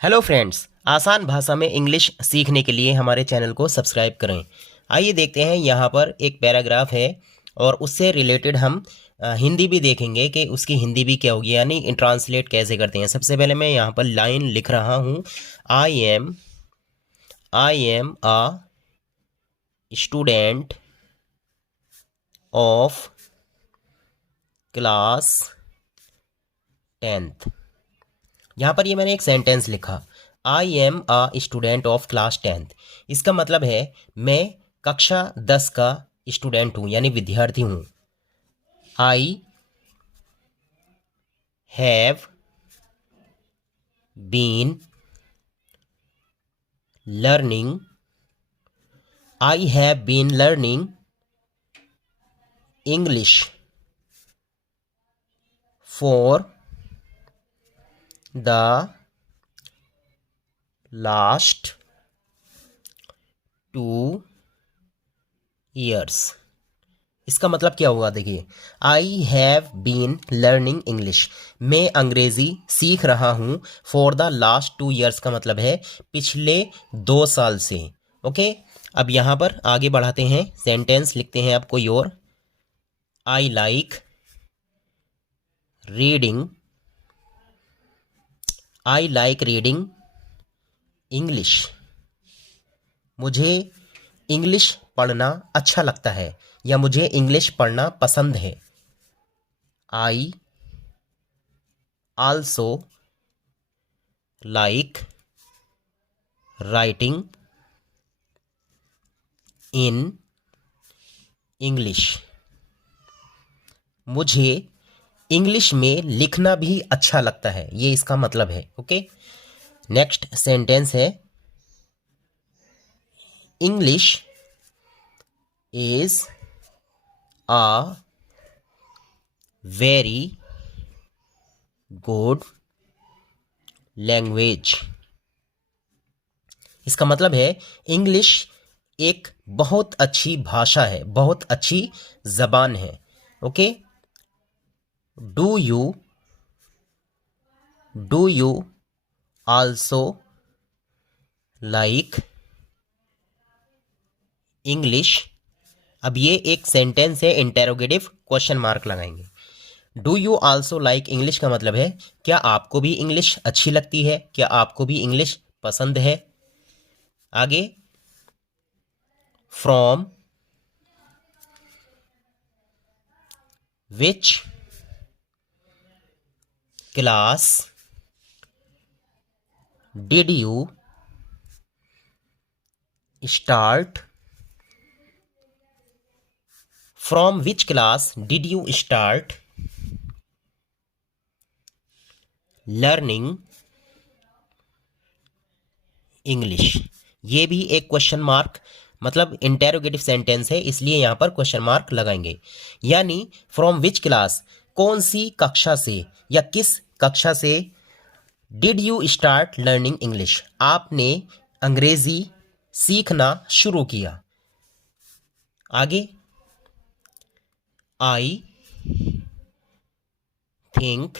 Hello friends, आसान भाषा में इंग्लिश सीखने के लिए हमारे चैनल को सब्सक्राइब करें। आइए देखते हैं, यहाँ पर एक पैराग्राफ है और उससे रिलेटेड हम हिंदी भी देखेंगे कि उसकी हिंदी भी क्या होगी, यानी ट्रांसलेट कैसे करते हैं। सबसे पहले मैं यहाँ पर लाइन लिख रहा हूँ। I am a student of class 10th। यहाँ पर ये मैंने एक सेंटेंस लिखा, I am a student of class 10th। इसका मतलब है मैं कक्षा 10 का स्टूडेंट हूँ, यानी विद्यार्थी हूँ। I have been learning I have been learning English for the last 2 years। इसका मतलब क्या हुआ, देखिए, I have been learning English, मैं अंग्रेजी सीख रहा हूँ। फॉर द लास्ट 2 years का मतलब है पिछले 2 साल से। ओके, अब यहाँ पर आगे बढ़ाते हैं, सेंटेंस लिखते हैं अब कोई और। I like reading I like reading English, मुझे इंग्लिश पढ़ना अच्छा लगता है या मुझे इंग्लिश पढ़ना पसंद है। I also like writing in English, मुझे इंग्लिश में लिखना भी अच्छा लगता है, ये इसका मतलब है। ओके, नेक्स्ट सेंटेंस है, English is a very good language. इसका मतलब है इंग्लिश एक बहुत अच्छी भाषा है, बहुत अच्छी जबान है। Okay, do you also like English. अब ये एक सेंटेंस है, इंटेरोगेटिव क्वेश्चन मार्क लगाएंगे। Do you also like English का मतलब है क्या आपको भी इंग्लिश अच्छी लगती है, क्या आपको भी इंग्लिश पसंद है। आगे, from which class did you start from which class did you start learning English. ये भी एक क्वेश्चन मार्क, मतलब इंटेरोगेटिव सेंटेंस है, इसलिए यहां पर क्वेश्चन मार्क लगाएंगे। यानी फ्रॉम विच क्लास, कौन सी कक्षा से या किस कक्षा से, did you start learning English, आपने अंग्रेजी सीखना शुरू किया। आगे, आई थिंक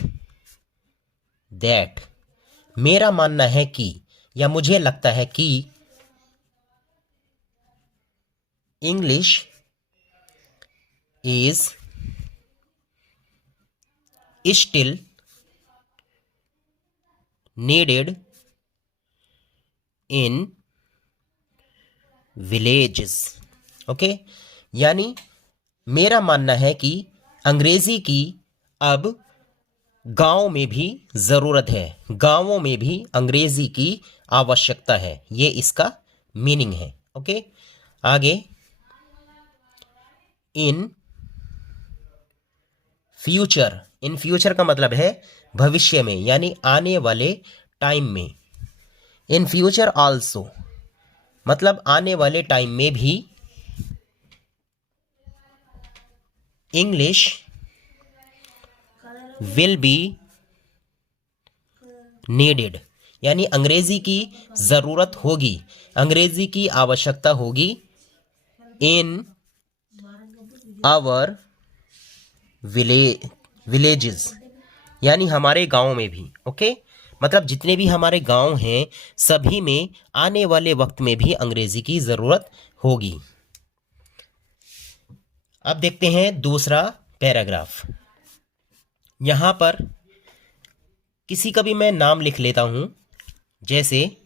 दैट, मेरा मानना है कि या मुझे लगता है कि English is still needed in villages. Okay, यानी मेरा मानना है कि अंग्रेजी की अब गांव में भी ज़रूरत है, गांवों में भी अंग्रेजी की आवश्यकता है, ये इसका मीनिंग है। ओके, आगे, इन फ्यूचर, इन फ्यूचर का मतलब है भविष्य में, यानी आने वाले टाइम में। इन फ्यूचर आल्सो मतलब आने वाले टाइम में भी इंग्लिश विल बी नीडेड, यानी अंग्रेजी की ज़रूरत होगी, अंग्रेजी की आवश्यकता होगी इन आवर विलेजेस, यानी हमारे गांव में भी। ओके, मतलब जितने भी हमारे गांव हैं सभी में आने वाले वक्त में भी अंग्रेजी की ज़रूरत होगी। अब देखते हैं दूसरा पैराग्राफ। यहां पर किसी का भी मैं नाम लिख लेता हूं, जैसे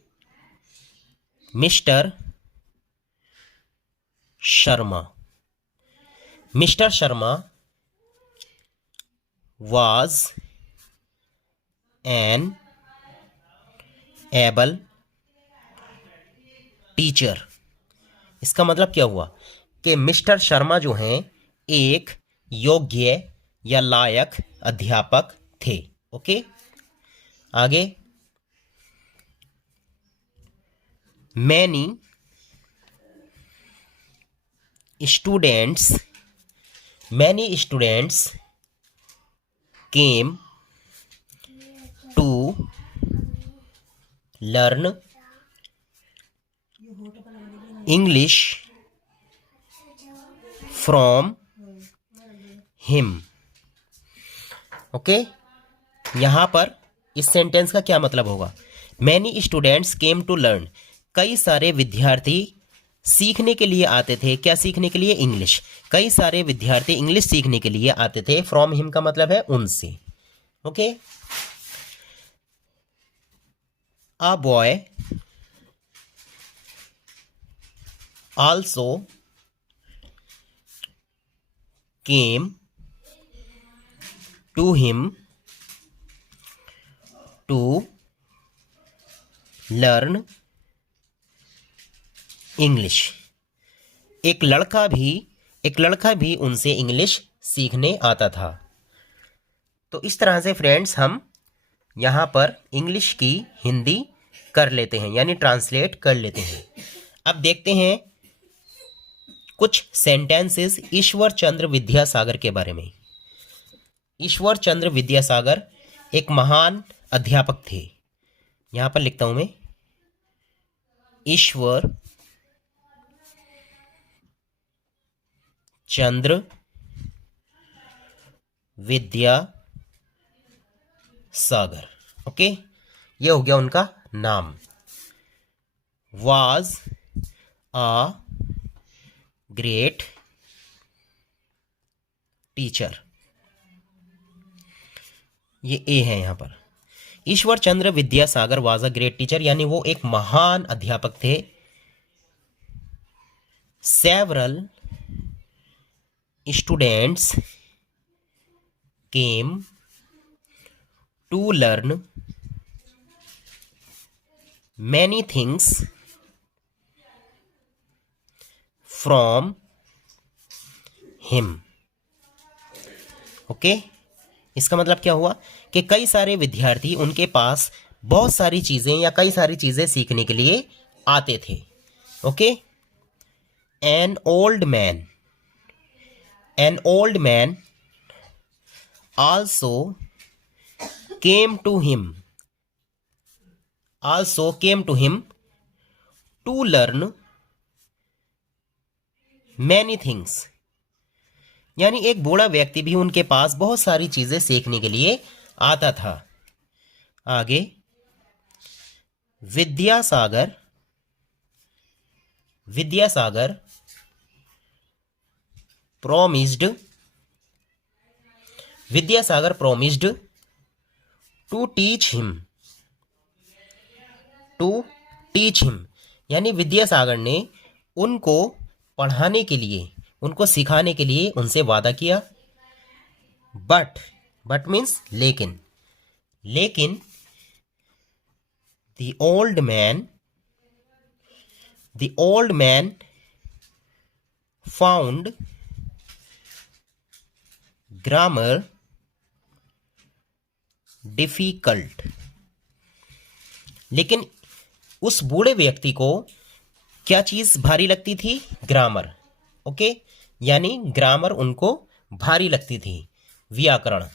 mister Sharma. Mister Sharma was an able teacher. इसका मतलब क्या हुआ कि मिस्टर शर्मा जो हैं एक योग्य या लायक अध्यापक थे। ओके, आगे। Many students came to learn English from him. Okay, यहां पर इस सेंटेंस का क्या मतलब होगा? Many students came to learn, कई सारे विद्यार्थी सीखने के लिए आते थे। क्या सीखने के लिए? इंग्लिश। कई सारे विद्यार्थी इंग्लिश सीखने के लिए आते थे। फ्रॉम हिम का मतलब है उनसे। Okay, a boy also came to him to learn English. एक लड़का भी उनसे इंग्लिश सीखने आता था। तो इस तरह से फ्रेंड्स हम यहाँ पर इंग्लिश की हिंदी कर लेते हैं, यानी ट्रांसलेट कर लेते हैं। अब देखते हैं कुछ सेंटेंसेस ईश्वर चंद्र विद्यासागर के बारे में। ईश्वर चंद्र विद्यासागर एक महान अध्यापक थे। यहाँ पर लिखता हूं मैं, ईश्वर चंद्र विद्यासागर। ओके, ये हो गया उनका नाम। वाज अ ग्रेट टीचर, ये ए है यहां पर। Ishwar Chandra Vidyasagar was a great teacher, यानी वो एक महान अध्यापक थे। Several students came to learn many things from him. Okay, इसका मतलब क्या हुआ कि कई सारे विद्यार्थी उनके पास बहुत सारी चीजें या कई सारी चीजें सीखने के लिए आते थे। Okay, an old man also came to him to learn many things, यानी एक बूढ़ा व्यक्ति भी उनके पास बहुत सारी चीजें सीखने के लिए आता था। आगे, Vidyasagar promised to teach him, यानी विद्यासागर ने उनको पढ़ाने के लिए, उनको सिखाने के लिए उनसे वादा किया। बट मीन्स लेकिन the old man found grammar difficult, लेकिन उस बूढ़े व्यक्ति को क्या चीज भारी लगती थी? ग्रामर। ओके, यानी ग्रामर उनको भारी लगती थी, व्याकरण।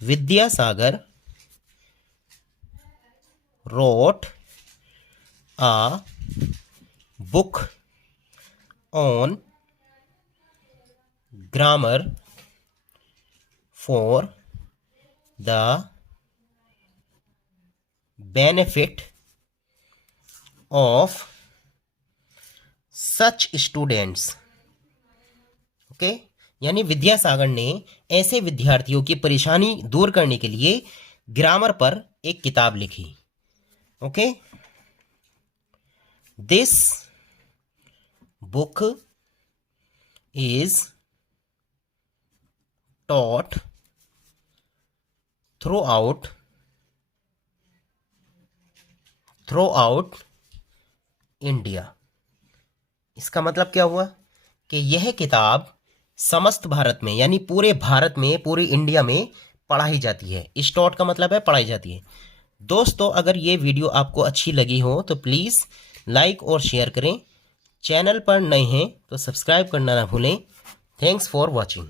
Vidyasagar wrote a book on grammar for the benefit of such students. Okay, यानी विद्यासागर ने ऐसे विद्यार्थियों की परेशानी दूर करने के लिए ग्रामर पर एक किताब लिखी। Okay, this book is taught throughout India. इसका मतलब क्या हुआ कि यह किताब समस्त भारत में, यानी पूरे भारत में, पूरे इंडिया में पढ़ाई जाती है। इस टॉट का मतलब है पढ़ाई जाती है। दोस्तों, अगर ये वीडियो आपको अच्छी लगी हो तो प्लीज़ लाइक और शेयर करें। चैनल पर नए हैं तो सब्सक्राइब करना ना भूलें। Thanks for watching.